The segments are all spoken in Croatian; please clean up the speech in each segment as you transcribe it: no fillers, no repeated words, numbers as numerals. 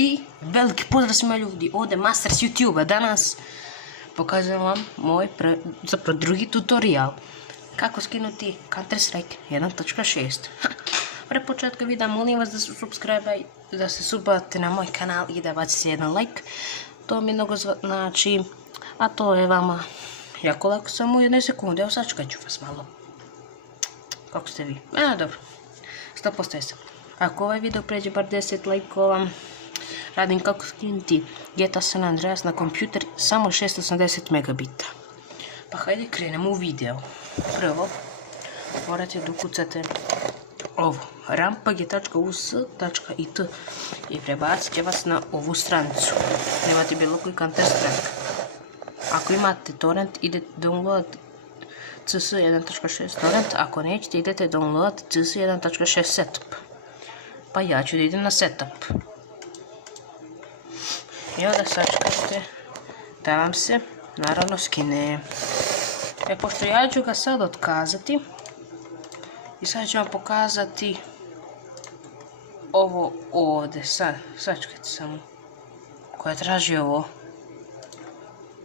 I veliki pozdrav svima ljudi, ovdje Master s YouTube-a. Danas pokazujem vam moj drugi tutorial. Kako skinuti Counter-Strike 1.6. Pre početka videa molim vas da se subscribe, da se subate na moj kanal i da bacite jedan like. To mi mnogo znači, a to je vama jako lako, samo u jedne sekunde. Evo sačekat ću vas malo. Kako ste vi? Dobro. 100% sam. Ako ovaj video pređe bar 10 lajkova, radim kako skinuti GTA San Andreas na kompjuter samo 680 megabita. Pa hajde krenemo u video. Prvo, morate da ukucate ovo, rampage.us.it i prebacit će vas na ovu stranicu. Nemate bilo koji Counter-Strike. Ako imate torrent, idete download CS 1.6 torrent, ako nećete idete download CS 1.6 setup. Pa ja ću da idem na setup. I onda sačekajte da vam se naravno skine. Pošto ja ću ga sad otkazati i sad ću vam pokazati ovo ovdje. Sačekajte samo. Ko je tražio ovo?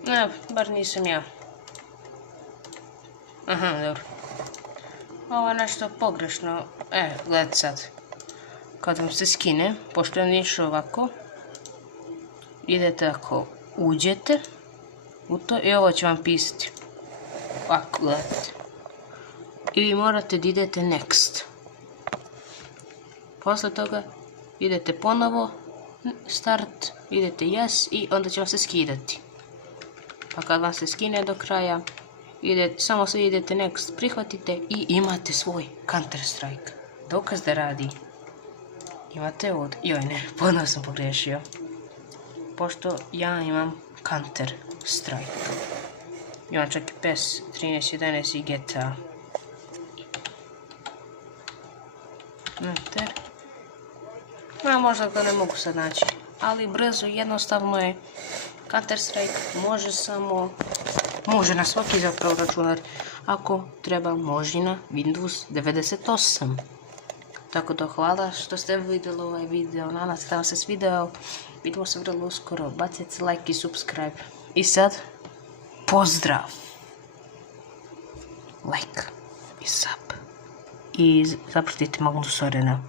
Ne, bar nisam ja. Aha, dobro. Ovo je nešto pogrešno. Gledajte sad. Kad vam se skine, pošto je išao ovako, idete ako uđete u to i ovo će vam pisati. Ovako, gledajte. I vi morate da idete next. Posle toga idete ponovo start, idete yes i onda će vam se skidati. Pa kad vam se skine do kraja, samo se idete next, prihvatite i imate svoj Counter-Strike. Dokaz da radi. Imate ovdje, joj ne, ponovno sam pogriješio. Pošto ja imam Counter-Strike. Imam čak i PES 13, 11 i GTA. Enter. Možda ga ne mogu sad naći. Ali brzo, jednostavno je. Counter-Strike može na svaki zapravo računar. Ako treba, može na Windows 98. Tako da hvala što ste vidjeli ovaj video. Nadam se da vam se svideo. Vidimo se vrlo uskoro. Bacite like i subscribe. I sad, pozdrav! Like i sub. I zapratite Magnus Arena.